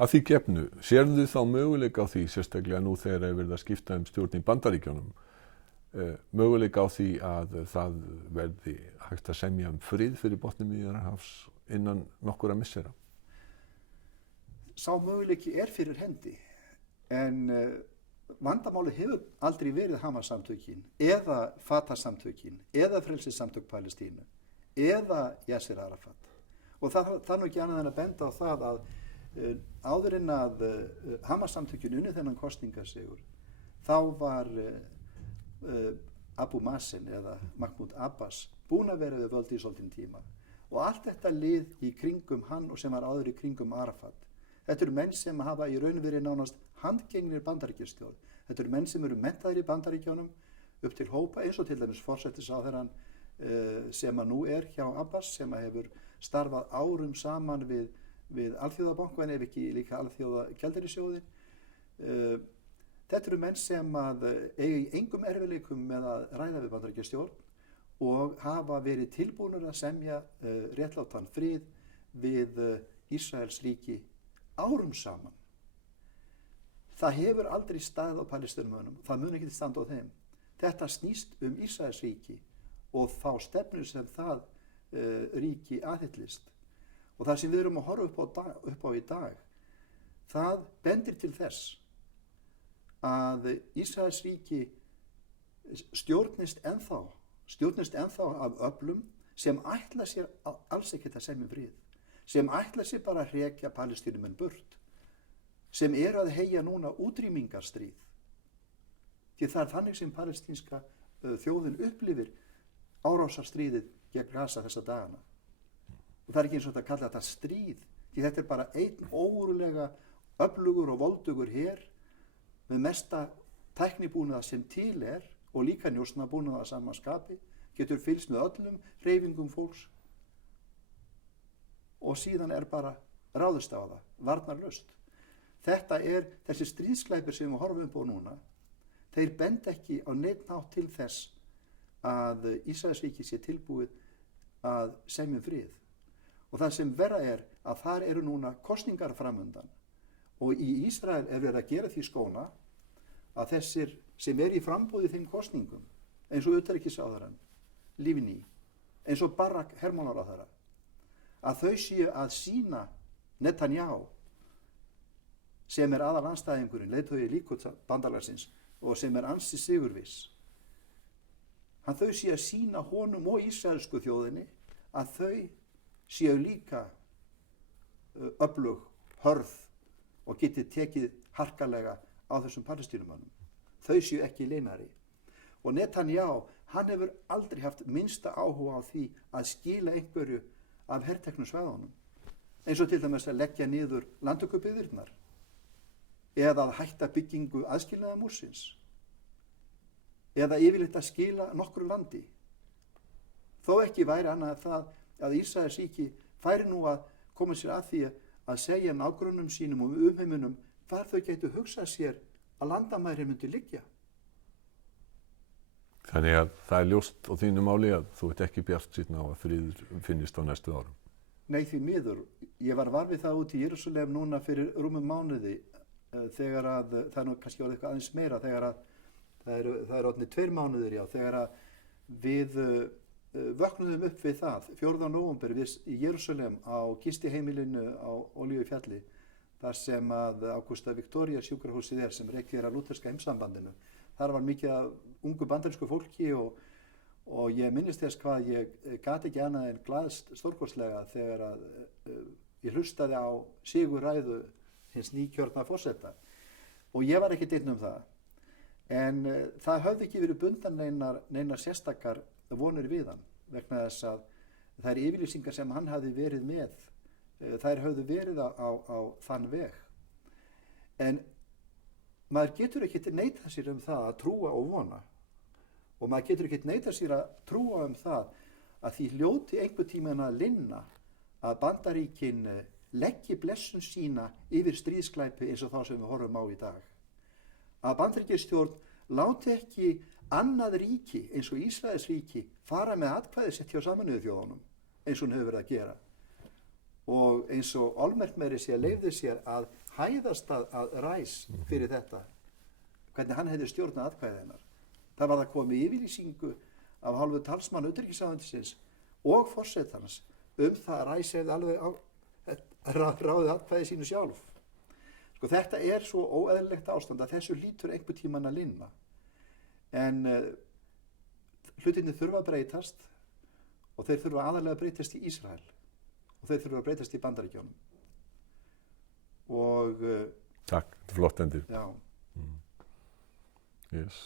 að því gefnu, sérðu þá möguleika á því, sérstaklega nú þegar er verið að skipta stjórn í Bandaríkjunum, möguleika á því að það verði hægt að semja frið fyrir botni Miðjarðarhafs innan nokkurra missera? Sá möguleiki fyrir hendi, en vandamáli hefur aldrei verið Hamas-samtökin eða Fatah-samtökin eða Frelsissamtök Palestínu eða Yasser Arafat. Og það nú ekki annað en að benda á það að áður en að Hamas-samtökin unni þennan kosningasigur, þá var Abu Mazen eða Mahmoud Abbas búin að vera við völd í svolítinn tíma. Og allt þetta lið í kringum hann og sem var áður í kringum Arafat. Þetta eru menn sem hafa í raun verið nánast handgengnir Bandaríkjastjórn. Þetta eru menn sem eru menntaðir í Bandaríkjunum upp til hópa, eins og til dæmis forsætisráðherrann sem að nú hjá Abbas, sem að hefur starfað árum saman við Alþjóðabankann, ef ekki líka Alþjóðagjaldeyrissjóðinn. Þetta eru menn sem að eiga í engum erfiðleikum með að ræða við Bandaríkjastjórn og hafa verið tilbúnir að semja réttlátan frið við Ísraels ríki árum saman. Það hefur aldrei staðið á Palestínumönnum, það mun ekki standa á þeim. Þetta snýst Ísraels ríki og þá stefnu sem það ríki aðhyllist. Og það sem við erum að horfa upp á í dag, það bendir til þess að Ísraels ríki stjórnist ennþá af öflum sem ætla sér alls ekkert að semja frið, sem ætla sér bara að hrekja Palestínumenn burt, sem eru að heyja núna útrýmingarstríð. Því það er þannig sem palestínska þjóðin upplifir árásarstríðið gegn Gaza þessa dagana. Og það er ekki eins og þetta að kalla þetta stríð, því þetta er bara einn ógurlega öflugur og voldugur her með mesta tæknibúnaða sem til og líka njósnabúnaða að sama skapi, getur fylgst með öllum hreyfingum fólks og síðan bara ráðist á það, varnarlaust. Þessi stríðsglæpir sem við horfum upp á núna, þeir benda ekki á neinn hátt til þess að Ísraelsríki sé tilbúið að semja frið. Og það sem verra að þar eru núna kosningar framundan og í Ísrael verið að gera því skóna að þessir sem í frambúði þeim kosningum, eins og utanríkisráðherrann Livni, eins og Barak hermálaráðherra, að þau séu að sýna Netanyahu, sem aðalanstæðingurinn, leiðtogi Líkúds bandalagsins og sem ansi sigurviss, þau séu að sýna honum og ísraelsku þjóðinni að þau séu líka öflug, hörð og geti tekið harkalega á þessum palestínumönnum. Þau séu ekki leinari. Og Netanyahu, hann hefur aldrei haft minnsta áhuga á því að skila einhverju af herteknum svæðunum, eins og til dæmis að leggja niður landtökubyggðirnar eða að hætta byggingu aðskilnaðarmúrsins eða yfirleitt að skila nokkru landi. Þó ekki væri annað það að Ísraelsríki færi nú að koma sér að því að segja nágrönnum sínum og umheiminum hvar þau getur hugsað sér að landamæri myndi liggja. Þannig að það ljóst á þínu máli að þú ert ekki bjartsýnn á að friður finnist á næstu árum. Nei, því miður. Ég var var við það út í Jerúsalem núna fyrir rúmum mánuði þegar að, það er nú kannski orðið eitthvað aðeins meira, þegar að það er orðnir 2 mánuðir, þegar að við vöknuðum upp við það 4. nóvember í Jerúsalem á gistiheimilinu á Olíufjalli, þar sem að Augusta Victoria sjúkrahúsið sem rekið af lúterska heimssambandinu. Þar var mikið af ungu bandarísku fólki og ég minnist þess hvað ég gat ekki annað en glaðst stórkostlega þegar að ég hlustaði á sigurræðu hins nýkjörna forseta. Og ég var ekkert einn það. En það höfði ekki verið bundan neinar sérstakar vonir við hann, vegna þess að þær yfirlýsingar sem hann hafði verið með, þær höfðu verið á þann veg. En maður getur ekki neitað sér það að trúa og vona. Og maður getur ekki neitað sér að trúa það að því hljóti einhver tímann að linna að Bandaríkin leggi blessun sína yfir stríðsglæpi eins og þá sem við horfum á í dag. Að Bandaríkjastjórn láti ekki annað ríki eins og Ísraelsríki fara með atkvæðisett hjá Sameinuðu þjóðunum eins og hún hefur verið að gera. Og eins og Olmert meiri sér leyfði sér að hæðast að ræs fyrir þetta, hvernig hann hefði stjórnað atkvæðið hennar. Það var að koma í yfirlýsingu af hálfu talsmann utanríkisráðuneytisins og forsetans það að ræs hefði alveg ráðið atkvæðið sínu sjálf. Sko þetta svo óeðlilegt ástand að þessu hlýtur einhver tímann að linna. En hlutinni þurfa að breytast og þeir þurfa aðalega að breytast í Ísrael og þeir þurfa að breytast í Bandaríkjunum. Og Takk, þetta flott endir. Já. Yes.